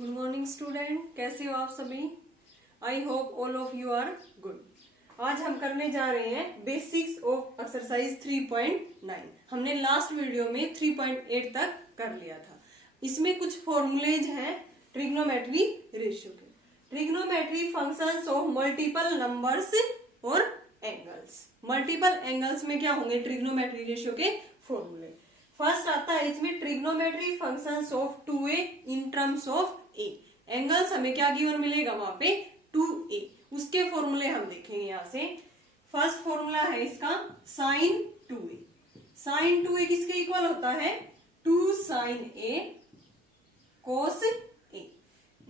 Good morning student, कैसे हो आप सभी। I hope all of you are good. आज हम करने जा रहे हैं बेसिक्स ऑफ एक्सरसाइज 3.9। हमने लास्ट वीडियो में 3.8 तक कर लिया था। इसमें कुछ फॉर्मूलेज हैं ट्रिग्नोमेट्री रेशियो के। Trigonometry functions of multiple numbers और एंगल्स। मल्टीपल एंगल्स में क्या होंगे ट्रिग्नोमेट्री रेशियो के फॉर्मूले। फर्स्ट आता है इसमें trigonometry functions of 2a in terms of a। Angles हमें क्या गिवन मिलेगा वहां पे 2a। उसके फॉर्मूले हम देखेंगे यहां से। फर्स्ट फॉर्मूला है इसका साइन 2a। साइन 2a किसके इक्वल होता है 2 sin a cos a।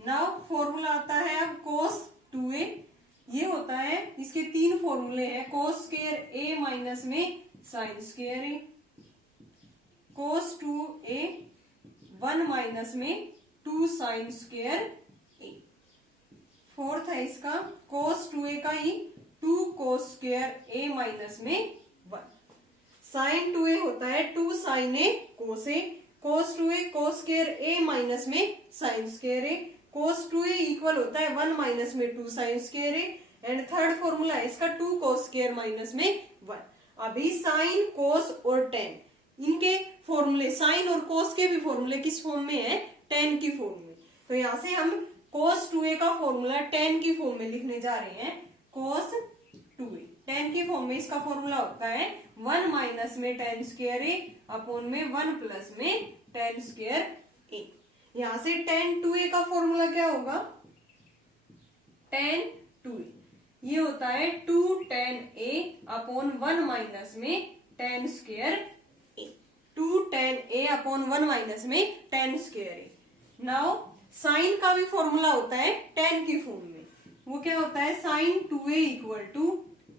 Now formula आता है अब cos 2a। ये होता है इसके तीन फॉर्मूले हैं cos स्क्वायर a माइनस में sine square a। cos 2a 1 minus में 2 साइन स्क्वायर a। फोर्थ है इसका cos 2a का ही 2 cos स्क्वायर a माइनस में 1। साइन 2a होता है 2 sin a cos a। cos 2a cos square a minus में sine square a। cos 2a equal होता है 1 माइनस में 2 sine square a। And third formula है इसका 2 cos स्क्वायर माइनस में 1। अभी साइन cos और tan इनके फॉर्मूले, साइन और कोस के भी फॉर्मूले किस फॉर्म में है tan की फॉर्म में। तो यहां से हम cos 2a का फॉर्मूला tan की फॉर्म में लिखने जा रहे हैं। cos 2a tan की फॉर्म में इसका फॉर्मूला होता है 1 माइनस में tan स्क्वायर a अपॉन में 1 प्लस में tan स्क्वायर a। यहां से tan 2a का फॉर्मूला क्या होगा tan 2a ये होता है 2 tan a अपॉन 1 माइनस में tan square 2 tan a upon 1 minus में tan square a। Now sine का भी फॉर्मूला होता है tan की फॉर्म में। वो क्या होता है sine 2a equal to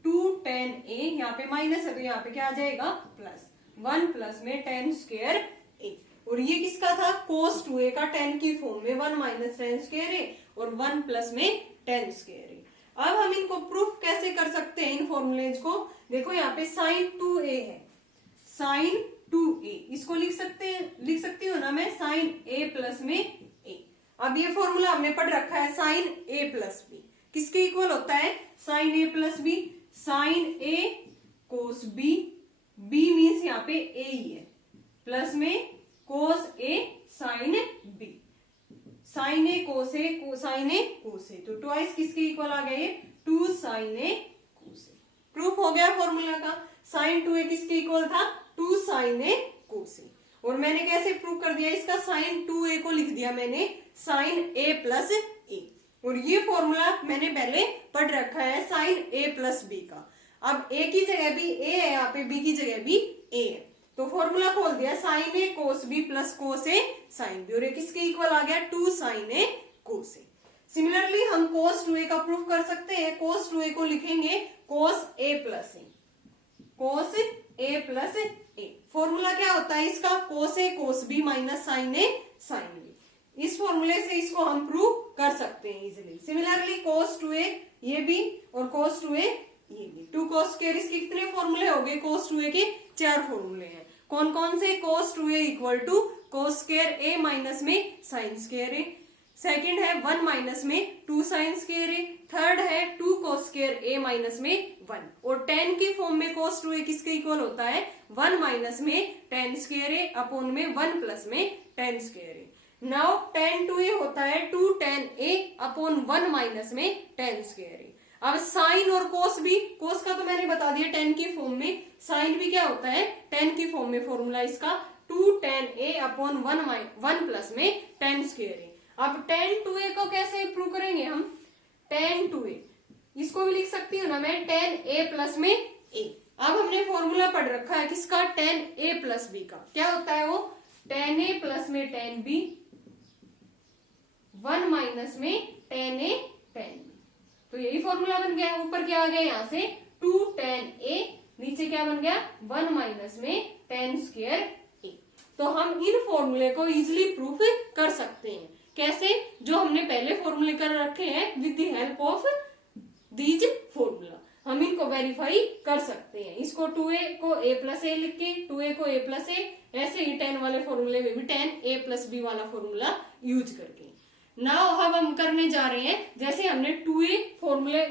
2 tan a, यहाँ पे माइनस है तो यहाँ पे क्या आ जाएगा प्लस 1 प्लस में tan स्क्वायर a। और ये किसका था cos 2a का tan की फॉर्म में 1 माइनस tan स्क्वायर a और 1 प्लस में tan स्क्वायर a। अब हम इनको प्रूफ कैसे कर सकते हैं इन फॉर्मूलेज को। देखो यहाँ पे साइन 2a है, साइन 2a इसको लिख सकती हूँ ना मैं साइन a प्लस में a। अब ये फॉर्मूला हमने पढ़ रखा है साइन a प्लस b किसके इक्वल होता है sine a plus b। Sine a cos b, b means यहाँ पे a ही है, प्लस में cos a sine b। Sine a cos a sine a cos a तो ट्वाइस किसके इक्वल आ गए 2 sine a cos a। Proof हो गया फॉर्मूला का। साइन 2a किसके इक्वल था 2 साइन a कोस a। और मैंने कैसे प्रूव कर दिया इसका साइन 2a को लिख दिया मैंने साइन a प्लस a। और ये फॉर्मूला मैंने पहले पढ़ रखा है साइन a प्लस b का। अब a की जगह भी a है, यहाँ पे b की जगह भी a है तो फॉर्मूला खोल दिया sine a cos b plus cos a sine b। और ये किसके इक्वल आ गया 2 sine a cos a। Similarly हम cos 2a का प्रूफ कर सकते हैं। cos 2a को लिखेंगे cos a plus a, cos a plus a। Formula क्या होता है इसका cos a cos b minus sine a sine b। इस फॉर्मूले से इसको हम प्रूव कर सकते हैं इजीली। सिमिलरली cos 2a ये भी और cos 2a ये भी। 2 cos स्क्वायर इसके कितने फॉर्मूले हो गए cos 2a के 4 फॉर्मूले हैं। कौन कौन से cos 2a equal to cos square a minus में साइन स्क्वायर a। सेकेंड है 1 माइनस में 2 साइन स्क्वायर a। थर्ड है 2 cos स्क्वायर a माइनस में 1। और tan की फॉर्म में cos 2a किसके इक्वल होता है 1 माइनस में tan स्क्वायर a अपॉन में 1 प्लस में tan square a। Now tan 2a होता है 2 tan a अपॉन 1 माइनस में tan स्क्वायर a। अब साइन और cos भी, cos का तो मैंने बता दिया tan की फॉर्म में, साइन भी क्या होता है tan की फॉर्म में। फॉर्मूला इसका 2 tan a अपॉन 1 प्लस में tan स्क्वायर a। अब tan 2a को कैसे प्रूव करेंगे हम tan 2a इसको भी लिख सकती हूँ ना मैं tan a प्लस में a। अब हमने फॉर्मूला पढ़ रखा है किसका tan a प्लस b का। क्या होता है वो tan a प्लस में tan b 1 माइनस में tan a tan b। तो यही फॉर्मूला बन गया। ऊपर क्या आ गया यहाँ से 2 tan a, नीचे क्या बन गया 1 माइनस में tan स्क्वायर a। तो हम इन फॉर्मूले को इजिली प्रूफ कर सकते हैं। कैसे जो हमने पहले फॉर्मूले कर रखे हैं with the help of these formula हम इनको वेरीफाई कर सकते हैं। इसको 2a को a प्लस a लिख के 2a को a प्लस a, ऐसे ही tan वाले फॉर्मूले में भी tan a प्लस b वाला फॉर्मूला यूज करके। नाउ अब हम करने जा रहे हैं, जैसे हमने 2a फॉर्मूले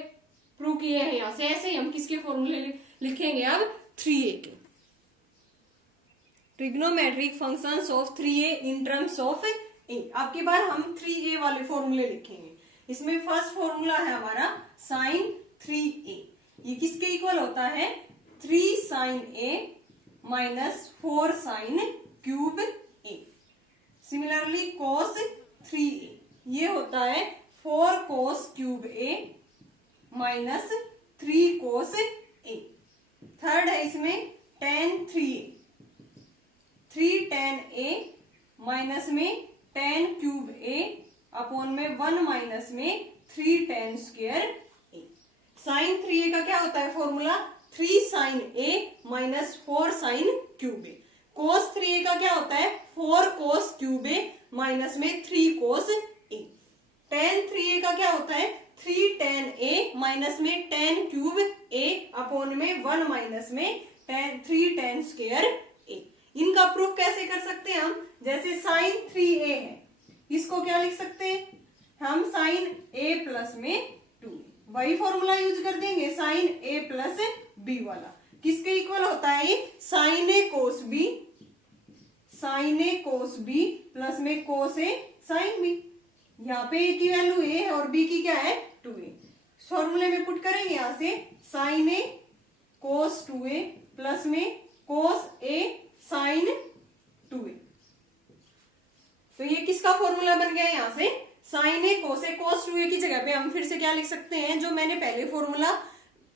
प्रूव किए हैं यहां से, ऐसे ही हम किसके फॉर्मूले लिखेंगे अब 3a के। Trigonometric functions of 3a in terms of a। अब की बार हम 3a वाले फॉर्मूले लिखेंगे। इसमें फर्स्ट फॉर्मूला है हमारा साइन 3a, ये किसके इक्वल होता है 3 sine a minus 4 sine cube a। Similarly cos 3a, ये होता है 4 cos cube a minus 3 cos a। Third है इसमें tan 3a, 3 tan a minus में tan क्यूब a अपॉन में 1 माइनस में 3 tan square a। Sign 3a का क्या होता है formula 3 sine a minus 4 sine cube a। cos 3a का क्या होता है 4 cos क्यूब a माइनस में 3 cos a। tan 3a का क्या होता है 3 tan a माइनस में tan क्यूब a अपॉन में 1 माइनस में 3 tan स्क्वायर a। इनका प्रूफ कैसे कर सकते हैं हम, जैसे साइन 3a है, इसको क्या लिख सकते हैं हम साइन a प्लस में 2, वही फॉर्मूला यूज कर देंगे साइन a प्लस b वाला। किसके इक्वल होता है ये sine a cos b, sine a cos b plus में कोस a साइन b। यहाँ पे a की वैल्यू a है और b की क्या है 2a। फॉर्मूले में पुट करेंगे यहां से sign a cos 2a plus में कोस a साइन 2a। तो ये किसका फॉर्मूला बन गया यहाँ से साइन ए कोस ए। कोस 2a की जगह पे हम फिर से क्या लिख सकते हैं, जो मैंने पहले फॉर्मूला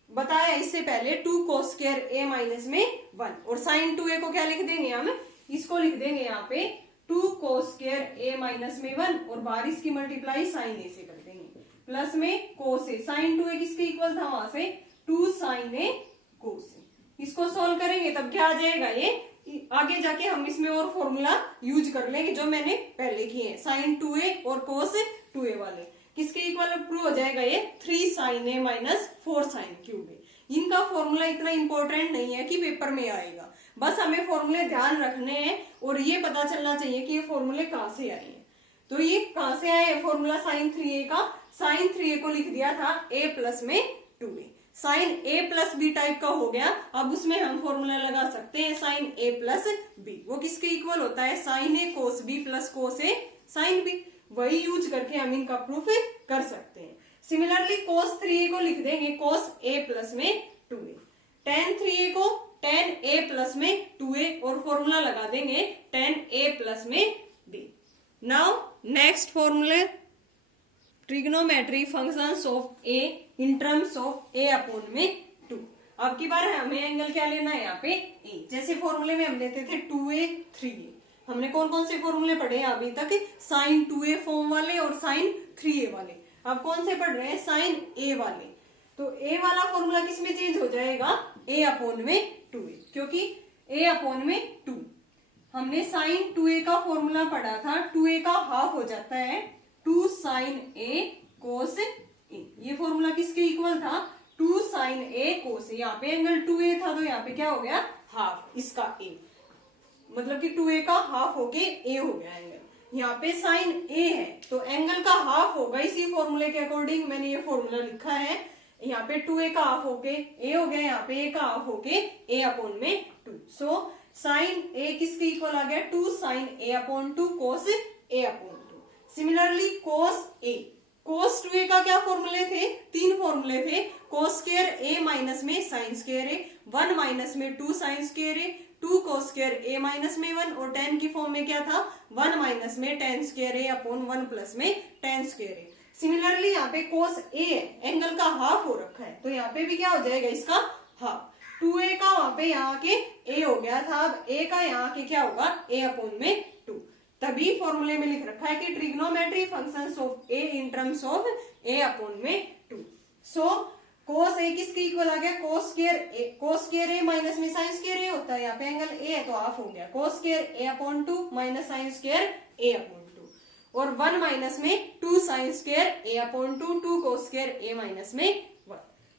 बताया इससे पहले 2 cos स्क्वायर a माइनस में 1, और साइन 2a को क्या लिख देंगे हम, इसको लिख देंगे यहाँ पे 2 cos स्क्वायर a माइनस में 1, और बाहर इसकी मल्टीप्लाई साइन a से कर देंगे प्लस में कोस ए। साइन 2a किसके इक्वल था वहां से 2 साइन a कोस ए। इसको सोल्व करेंगे तब क्या आ जाएगा, ये आगे जाके हम इसमें और फॉर्मूला यूज कर लेंगे जो मैंने पहले किए हैं साइन 2a और कोस 2a वाले। किसके इक्वल प्रूव हो जाएगा ये 3 sine a minus 4 sine cube a। इनका फॉर्मूला इतना इंपॉर्टेंट नहीं है कि पेपर में आएगा, बस हमें फॉर्मूले ध्यान रखने हैं और ये पता चलना चाहिए कि ये फॉर्मूले कहाँ से आए हैं। तो ये कहाँ से आए फॉर्मूला साइन 3a का, साइन 3a को लिख दिया था a प्लस में 2a, sine a plus B type का हो गया। अब उसमें हम फॉर्मूला लगा सकते हैं साइन a प्लस बी, वो किसके इक्वल होता है sine a cos b plus cos a sine b। वही यूज करके हम इनका प्रूफ कर सकते हैं। सिमिलरली कोस 3a को लिख देंगे कोस a प्लस में 2a, tan 3a को tan a प्लस में 2a, और फॉर्मूला लगा देंगे tan a प्लस में b। Now next formula trigonometry functions of a in terms of a upon में 2। अब की बार हमें एंगल क्या लेना है यहाँ पे a। जैसे फॉर्मूले में हम लेते थे 2a 3a, हमने कौन कौन से फॉर्मूले पढ़े हैं अभी तक, साइन 2a फॉर्म वाले और साइन 3a वाले। अब कौन से पढ़ रहे हैं साइन a वाले। तो a वाला फॉर्मूला किस में चेंज हो जाएगा a अपॉन में 2a, क्योंकि a अपॉन में 2 हमने साइन 2a का फॉर्मूला पढ़ा था, 2a का हाफ हो जाता है 2 साइन a कोस a। ये फॉर्मूला किसके इक्वल था 2 साइन a कोस a। यहाँ पे एंगल 2a था तो यहाँ पे क्या हो गया हाफ इसका a, मतलब कि 2a का हाफ होके a हो गया एंगल। यहाँ पे साइन a है तो एंगल का हाफ होगा, इसी फॉर्मूले के अकॉर्डिंग मैंने ये फॉर्मूला लिखा है। यहाँ पे 2a का हाफ होके a हो गया, यहाँ पे a का हाफ होके a अपॉन में 2। सो साइन a किसके इक्वल आ गया 2 sine a upon 2 cos a upon 2। Similarly cos a, cos 2a का क्या फॉर्मूले थे, 3 फॉर्मूले थे, कोस स्क्वायर a माइनस में साइन स्क्वायर a, 1 माइनस में 2 sine square a, 2 cos square a minus में 1, और tan की फॉर्म में क्या था 1 माइनस में tan square a upon 1 plus में tan स्क्वायर a। सिमिलरली यहाँ पे कोस a एंगल का हाफ हो रखा है तो यहाँ पे भी क्या हो जाएगा इसका हाफ। 2a का वहां पे यहाँ के a हो गया था, अब a का यहाँ के क्या होगा a अपॉन में 2। तभी फॉर्मूले में लिख रखा है कि trigonometry functions of a in terms of a upon में 2। सो कोस a किसके इक्वल आ गया कोस स्क्वायर a माइनस में साइन स्क्वायर a होता है, यहाँ पे एंगल a है तो हाफ हो गया कोस square a upon 2 minus sign square a upon 2, और 1 माइनस में 2 sine square a upon 2, 2 cos square a minus में 1।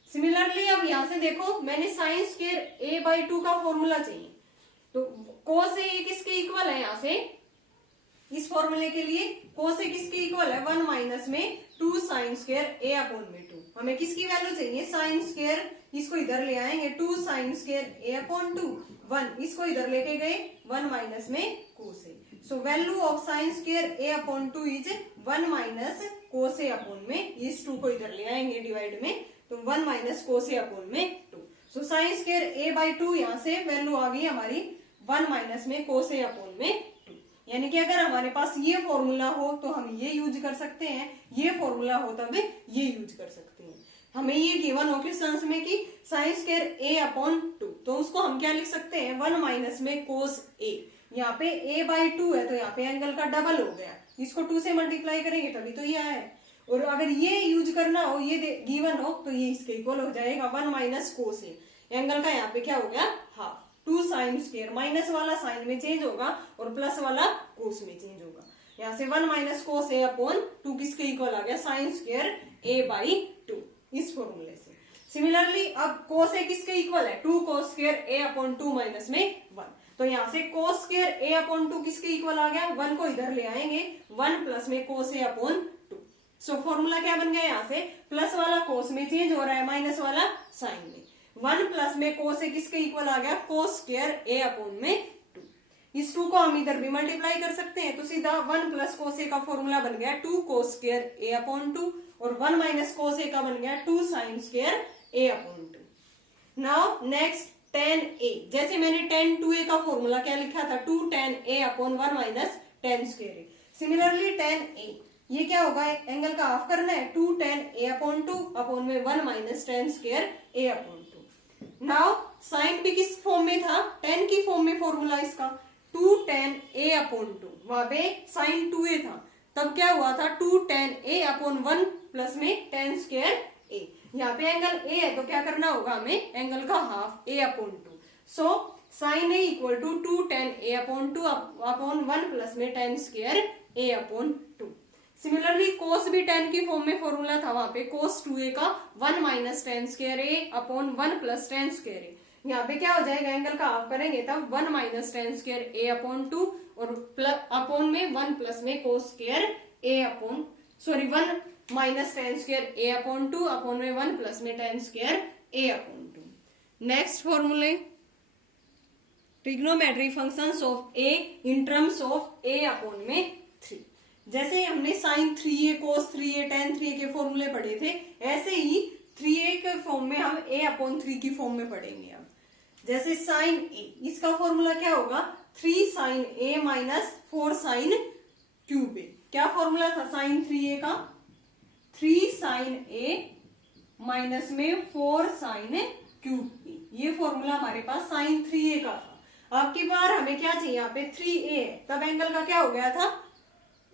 सिमिलरली अब यहां से देखो मैंने साइन स्क्वायर a बाई 2 का फॉर्मूला चाहिए, तो कोस a किसके इक्वल है यहाँ से इस फॉर्मूले के लिए cos ए किसके इक्वल है 1 माइनस में 2 साइन स्क्वायर ए अपॉन में 2। हमें किसकी वैल्यू चाहिए साइन स्क्वायर, इसको इधर ले आएंगे 2 साइन स्क्वायर ए अपॉन 2 1, इसको इधर लेके गए 1 माइनस में cos A. So value of sine square A upon 2 is 1 minus cos A upon में, इस 2 को इधर ले आएंगे डिवाइड में, तो 1 माइनस cos ए अपॉन में 2। So sine square A by 2 यहाँ से वैल्यू आ गई हमारी 1 माइनस में cos ए अपॉन में 2। यानी कि अगर हमारे पास ये फॉर्मूला हो तो हम ये यूज कर सकते हैं, ये फॉर्मूला हो तब ये यूज कर सकते हैं। हमें ये गिवन हो क्वेश्चंस में कि साइन स्क्वायर ए अपॉन 2, तो उसको हम क्या लिख सकते हैं 1 माइनस में cos ए। यहाँ पे a बाई 2 है तो यहाँ पे एंगल का डबल हो गया, इसको 2 से मल्टीप्लाई करेंगे तभी तो ये आया है। और अगर ये यूज करना हो, ये गिवन हो, तो ये इसके इक्वल हो जाएगा 1 माइनस cos ए। एंगल का यहाँ पे क्या हो गया हाफ, 2 साइन स्क्वायर, माइनस वाला साइन में चेंज होगा और प्लस वाला कोस में चेंज होगा। यहाँ से 1 माइनस cos ए अपॉन 2 किसके इक्वल आ गया साइन स्क्वायर ए बाई 2, इस फॉर्मूले से। सिमिलरली अब cos ए किसके इक्वल है 2 cos स्क्वायर ए अपॉन 2 माइनस में 1, तो यहाँ से cos स्क्वायर ए अपॉन 2 किसके इक्वल आ गया 1 को इधर ले आएंगे 1 प्लस में cos ए अपॉन 2। सो फॉर्मूला क्या बन गया यहाँ से प्लस वाला cos में चेंज हो रहा है माइनस वाला साइन में, 1 प्लस में cos ए किसके इक्वल आ गया cos स्क्वायर ए अपॉन में 2। इस 2 को हम इधर भी मल्टीप्लाई कर सकते हैं, तो सीधा 1 प्लस cos ए का फॉर्मूला बन गया 2 cos स्क्वायर ए अपॉन 2 और 1 माइनस cos ए का बन गया 2 sine square A upon 2। Now next tan a, जैसे मैंने tan 2a का फॉर्मूला क्या लिखा था 2 tan a upon 1 minus tan square A. Similarly tan a ये क्या होगा एंगल का हाफ करना है 2 tan a अपॉन 2 अपॉन में 1 minus tan square a upon 2। Now sine भी किस फॉर्म में था tan की फॉर्म में फॉर्मूला इसका 2 tan a अपॉन 2, वहां पे साइन 2a था, तब क्या हुआ था 2 tan a अपॉन 1 प्लस में tan स्क्वायर a। यहाँ पे एंगल a है तो क्या करना होगा हमें एंगल का half a upon 2। So sine a equal to 2 tan a upon 2 upon 1 plus में tan square a upon 2। Similarly cos भी tan की फॉर्म में फॉर्मूला था, वहां पे cos 2a का 1 minus tan square a upon 1 plus tan square a। यहाँ पे क्या हो जाएगा एंगल का हाफ करेंगे तब 1 minus tan square a upon 2 और प्लस अपॉन में 1 प्लस में cos square a upon 1 minus tan square a upon 2 upon में 1 प्लस में tan square a upon 2। Next फॉर्मूले trigonometry functions of a in terms of a upon में 3। जैसे हमने sign 3a cos 3a tan 3a के फॉर्मूले पढ़े थे, ऐसे ही 3a के फॉर्म में हम a अपॉन 3 की फॉर्म में पढ़ेंगे। अब जैसे साइन a, इसका फॉर्मूला क्या होगा 3 sine a minus 4 sine cube a। क्या फॉर्मूला था साइन 3a का 3 साइन a माइनस में 4 साइन क्यूब a, ये फॉर्मूला हमारे पास साइन 3a का था। आपकी बार हमें क्या चाहिए यहाँ पे 3a है, तब एंगल का क्या हो गया था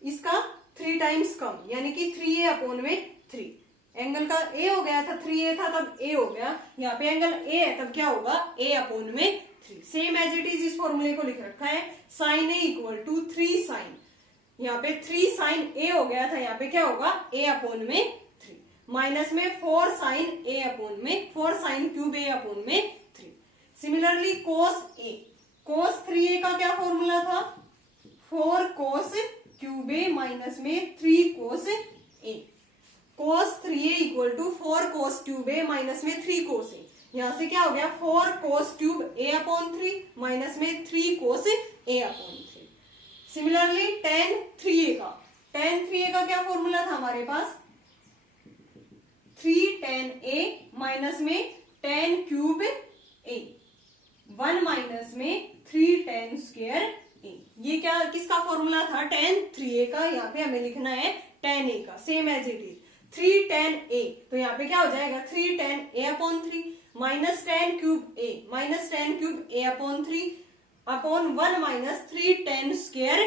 इसका 3 टाइम्स कम, यानी कि 3a अपॉन में 3। एंगल का a हो गया था 3a था तब a हो गया, यहाँ पे एंगल a है तब क्या होगा a अपॉन में 3। सेम एज इट इज इस फॉर्मूले को लिख रखा है sine a equal to 3 sine, यहाँ पे 3 साइन a हो गया था, यहाँ पे क्या होगा a अपॉन में 3 माइनस में 4 साइन a अपॉन में 4 साइन क्यूब a अपॉन में 3। Similarly cos a, cos 3a का क्या फॉर्मूला था 4 cos क्यूब a माइनस में 3 cos a। cos 3a equal to 4 cos cube a minus में 3 cos a। यहाँ से क्या हो गया 4 cos cube a upon 3 minus में 3 cos a upon 3। Similarly tan 3a का क्या फॉर्मूला था हमारे पास 3 tan a माइनस में tan क्यूब a 1 माइनस में 3 tan स्क्वायर a। ये क्या किसका फॉर्मूला था tan 3a का, यहाँ पे हमें लिखना है tan a का, same as it is 3 tan a, तो यहाँ पे क्या हो जाएगा 3 tan a upon 3 minus tan cube a upon 3 upon 1 minus 3 tan square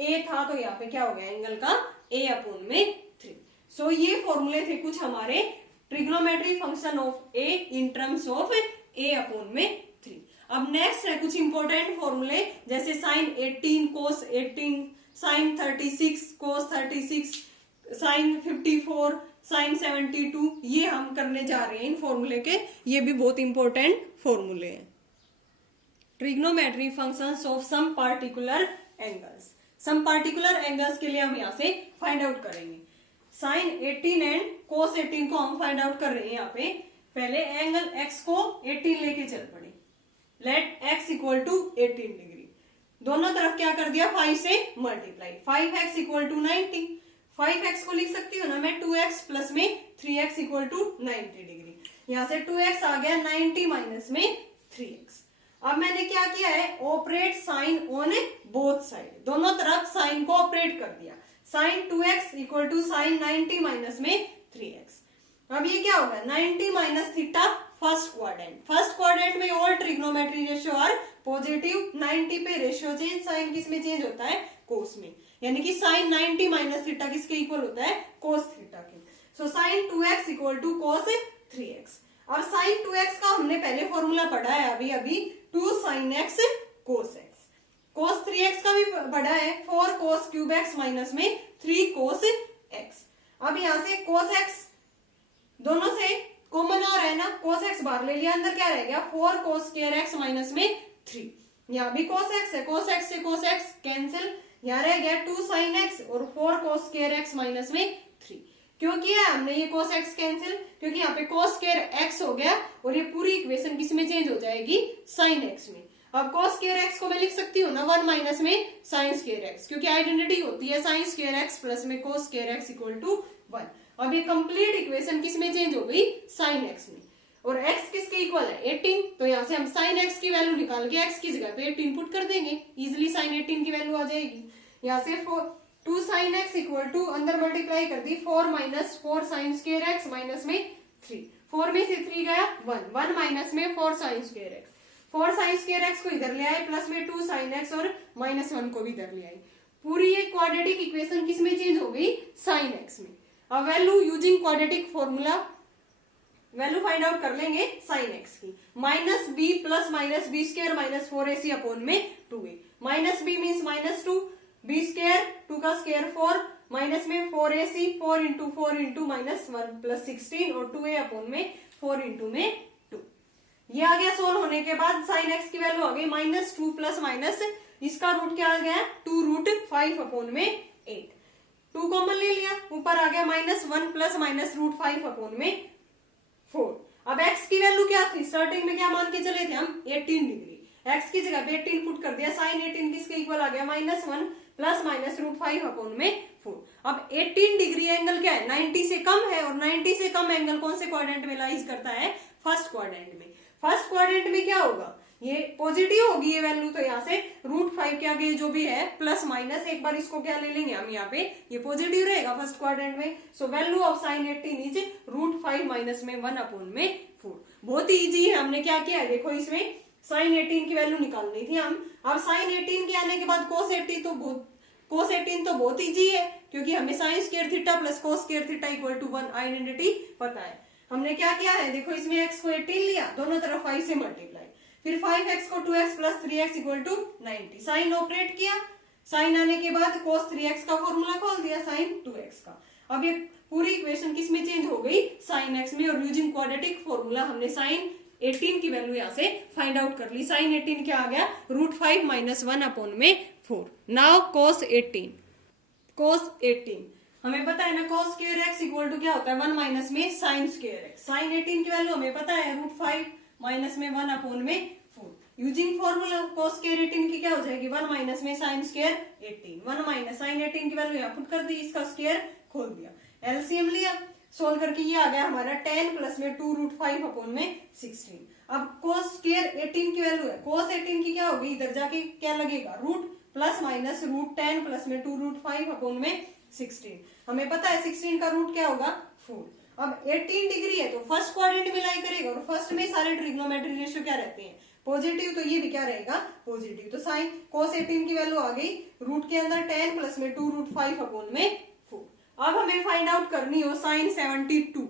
a था, तो यहाँ पे क्या हो गया एंगल का a अपॉन में 3। सो ये फॉर्मूले थे कुछ हमारे trigonometry function of a in terms of a upon में 3। अब नेक्स्ट है कुछ इंपॉर्टेंट फॉर्मूले, जैसे sine 18 cos 18, sine 36 cos 36, sine 54, sine 72, ये हम करने जा रहे हैं इन फॉर्मूले के, ये भी बहुत इंपॉर्टेंट फॉर्मूले हैं। Trigonometry functions of some particular angles. Some particular angles के लिए हम यहाँ से फाइंड आउट करेंगे। साइन 18 एंड कोस 18 को हम फाइंड आउट कर रहे हैं। यहाँ पे पहले एंगल x को 18 लेके चल पड़े। Let x equal to 18 degree, दोनों तरफ क्या कर दिया 5 से multiply, 5x equal to 90। 5x को लिख सकती हूँ ना मैं 2x प्लस में 3x इक्वल टू 90 डिग्री। यहाँ से 2x आ गया 90 माइनस में 3x। अब मैंने क्या किया है, operate sine on both side, दोनों तरफ साइन को ऑपरेट कर दिया। Sine 2x equal to sine 90 minus में 3x। अब ये क्या होगा 90 minus theta first quadrant. First quadrant में all trigonometry ratio are positive. 90 पे रेशियो चेंज, साइन किस में चेंज होता है, कोस में, यानी कि साइन 90 माइनस थीटा किसके इक्वल होता है, कोस थीटा के। So sine 2x equal to cos 3x। अब साइन 2x का हमने पहले फॉर्मूला पढ़ा है अभी अभी, 2 sin x cos x। cos 3x का भी पढ़ा है, 4 cos क्यूब x माइनस में 3 cos x। अब यहाँ से cos x दोनों से कॉमन आ रहा है ना, cos x बाहर ले लिया, अंदर क्या रह गया 4 cos स्क्वायर x माइनस में 3। यहाँ भी cos x है, cos x से cos x कैंसिल, यहाँ रह गया 2 sin x और 4 cos स्क्वायर x माइनस में 3। क्यों किया हमने ये cos x कैंसिल, क्योंकि यहाँ पे cos स्क्वायर x हो गया और ये पूरी इक्वेशन किस में चेंज हो जाएगी, sin x में। अब cos स्क्वायर x को मैं लिख सकती हूँ ना 1 माइनस में sin स्क्वायर x, क्योंकि आइडेंटिटी होती है sin स्क्वायर x प्लस में cos square x equal to 1। अब ये कंप्लीट इक्वेशन किस में चेंज हो गई, sin x में, और x किसके इक्वल है 18। तो यहाँ से हम sin x की वैल्यू निकाल के x की जगह पे 18 पुट कर देंगे, इजिली sin 18 की वैल्यू आ जाएगी। यहाँ से 2 sin x इक्वल टू अंदर मल्टीप्लाई कर दी 4 minus 4 sin square x minus में 3। 4 में से 3 गया 1 माइनस में 4 sin square x। 4 sin square x को इधर ले आए, प्लस में 2 sin x और माइनस 1 को भी इधर ले आई। पूरी ये क्वाड्रेटिक इक्वेशन किस में चेंज हो गई, sin x में। अब value using quadratic formula value find out कर लेंगे sin x की, minus B plus minus B square minus 4ac upon में 2a। Minus B means minus 2, B square 2 का स्क्वायर 4 माइनस में 4ac 4 into 4 into minus 1 plus 16 और 2a upon में 4 into में 2। ये आ गया सोल्व होने के बाद sin x की वैल्यू आ गई माइनस 2 प्लस माइनस इसका रूट क्या आ गया 2 रूट 5 अपॉन में 8। 2 कॉमन ले लिया, ऊपर आ गया minus 1 plus minus root 5 upon में 4। अब x की वैल्यू क्या थी, स्टार्टिंग में क्या मान के चले थे हम 18 डिग्री, x की जगह पे 18 पुट कर दिया, साइन 18 किसके इक्वल आ गया minus 1 plus minus root 5 upon में 4। अब 18 डिग्री एंगल क्या है 90 से कम है, और 90 से कम एंगल कौन से क्वाड्रेंट में लाइज करता है, फर्स्ट क्वाड्रेंट में। फर्स्ट क्वाड्रेंट में क्या होगा, ये पॉजिटिव होगी ये वैल्यू, तो यहाँ से रूट 5 के आगे जो भी है प्लस माइनस एक बार इसको क्या ले लेंगे हम यहाँ पे, ये पॉजिटिव रहेगा फर्स्ट क्वाड्रेंट में। So value of sine 18 is root 5 minus में 1 अपॉन में 4। बहुत ही इजी है, हमने क्या किया है देखो, इसमें साइन 18 की वैल्यू निकालनी थी हम। अब साइन 18 के आने के बाद कोस 18 तो बहुत इजी है, क्योंकि हमें sine square theta plus cos square theta equal to 1 identity पता है। हमने क्या किया है देखो, इसमें x को 18 लिया, दोनों तरफ 5 से मल्टीप्लाई, फिर 5x को 2x plus 3x equal to 90, sine operate किया, साइन आने के बाद cos 3x का फॉर्मूला खोल दिया साइन 2x का। अब ये पूरी इक्वेशन किस में चेंज हो गई, साइन x में, और यूजिंग क्वाड्रेटिक फॉर्मूला हमने साइन 18 की वैल्यू यहाँ से फाइंड आउट कर ली। साइन 18 क्या आ गया रूट 5 माइनस 1 अपॉन में 4। नाउ cos 18 हमें पता है ना, cos square x equal to क्या होता है 1 माइनस में साइन स्क्वायर x। साइन 18 की वैल्यू हमें पता है रूट 5 माइनस में 1 अपॉन में 4। यूजिंग फॉर्मूला cos स्क्वायर 18 की क्या हो जाएगी 1 माइनस में साइन स्क्वायर 18, 1 माइनस साइन 18 की वैल्यू यहाँ पुट कर दी, इसका स्क्वायर खोल दिया, एलसीएम लिया, सोल्व करके ये आ गया हमारा 10 प्लस में 2 रूट 5 अपॉन में 16। अब cos स्क्वायर 18 की वैल्यू है, cos 18 की क्या होगी, इधर जाके क्या लगेगा root plus minus root 10 plus में 2 रूट 5 अपॉन में 16। हमें पता है 16 का रूट क्या होगा 4। अब 18 डिग्री है तो फर्स्ट क्वाड्रेंट में लाई करेगा, और फर्स्ट में सारे ट्रिग्नोमेट्री रेशियो क्या रहते हैं पॉजिटिव, तो ये भी क्या रहेगा पॉजिटिव। तो साइन cos 18 की वैल्यू आ गई रूट के अंदर 10 प्लस में 2 रूट 5 अपॉन में 4। अब हमें फाइंड आउट करनी हो साइन 72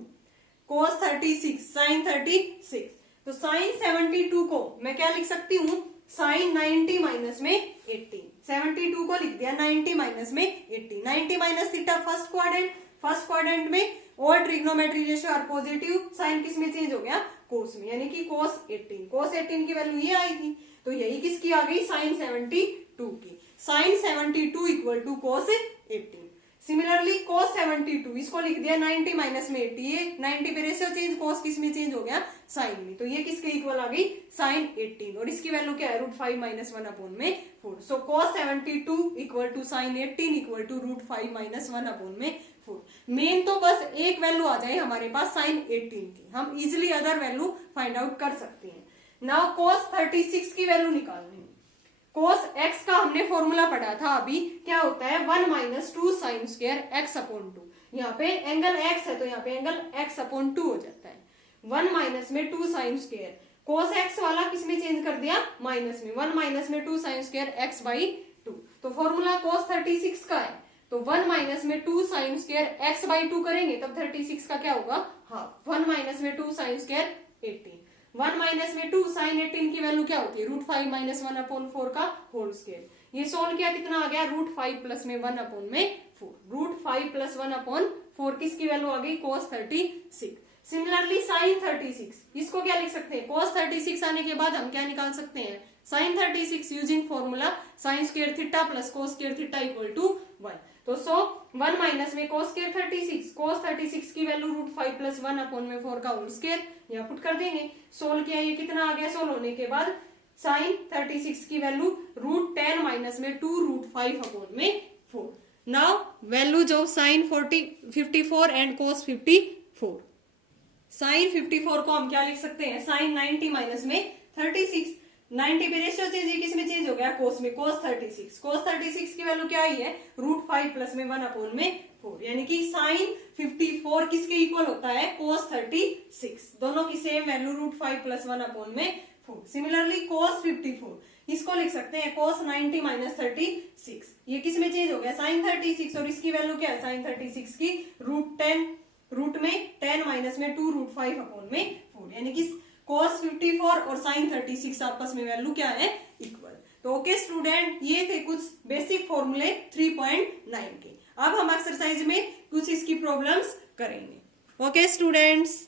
cos 36 साइन 36। तो साइन 72 को मैं क्या लिख सकती हूँ, साइन 90 माइनस में 80। 72 को लिख दिया 90 माइनस में 80। 90 माइनस थीटा फर्स्ट क्वाड्रेंट में और trigonometry ratio are positive, sine किस में चेंज हो गया कोस में, यानी कि cos 18 की वैल्यू ये आई थी, तो यही किसकी आ गई साइन 72 की। sin 72 equal to cos 18। Similarly cos 72 इसको लिख दिया 90 माइनस में 80, ये 90 पे रेशियो चेंज, cos किस में चेंज हो गया, साइन में, तो ये किसके इक्वल आ गई, sin 18, और इसकी वैल्यू क्या है, √5 माइनस 1 अपॉन में 4। So cos 72 equal to sin 18 equal to √5 minus 1 upon में 4। मेन तो बस एक वैल्यू आ जाए हमारे पास sin 18 की, हम easily other value find out कर सकते हैं। नाउ cos 36 की वैल्यू निकालनी है। cos x का हमने फॉर्मूला पढ़ा था अभी, क्या होता है 1 minus 2 sine square x upon 2। यहाँ पे एंगल x है तो यहाँ पे एंगल x अपॉन 2 हो जाता है। 1 माइनस में 2 साइन स्क्वायर, cos x वाला किस में चेंज कर दिया, माइनस में, 1 माइनस में 2 साइन स्क्वायर x बाई 2। तो फॉर्मूला cos 36 का है, तो 1 माइनस में 2 साइन स्क्वायर x बाई 2 करेंगे तब 36 का क्या होगा, हाफ। 1 माइनस में 2 साइन स्क्वायर 18, 1 माइनस में 2 साइन 18 की वैल्यू क्या होती है, √5 माइनस 1 अपॉन 4 का होल स्क्वायर। ये सोल्व किया कितना आ गया, √5 प्लस में 1 अपॉन में 4, √5 प्लस 1 अपॉन 4 किसकी वैल्यू आ गई, cos 36। सिमिलरली sin 36 इसको क्या लिख सकते हैं, cos 36 आने के बाद हम क्या निकाल सकते हैं, sin 36 using formula sin square theta plus cos square theta equal to 1। तो 1 माइनस में cos स्क्वायर 36, cos 36 की वैल्यू √5 प्लस 1 अपॉन में 4 का होल स्क्वायर, यहाँ पुट कर देंगे। सोल्व किया, ये कितना आ गया, सोल्व होने के बाद sin 36 की वैल्यू √10 माइनस में 2 √5 अपॉन में 4। Now values of sin 54 and cos 54। sin 54 को हम क्या लिख सकते हैं, sin 90 माइनस में 36, 90 पे रेशियो चेंज, ये किस में चेंज हो गया, cos में, cos 36, cos 36 की वैल्यू क्या आई है, √5 प्लस में 1 अपॉन में 4, यानी कि sin 54 किसके इक्वल होता है, cos 36, दोनों की सेम वैल्यू √5 प्लस 1 अपॉन में 4। सिमिलरली cos 54 इसको लिख सकते हैं cos 90 माइनस 36, ये किस में चेंज हो गया, sin 36, और इसकी वैल्यू क्या है, sin 36 की रूट में 10 माइनस में 2 √5 अपॉन में 4, यानी कि cos 54 और sin 36 आपस में वैल्यू क्या है, इक्वल। तो ओके स्टूडेंट, ये थे कुछ बेसिक फॉर्मूले 3.9 के। अब हम एक्सरसाइज में कुछ इसकी प्रॉब्लम्स करेंगे। Okay students.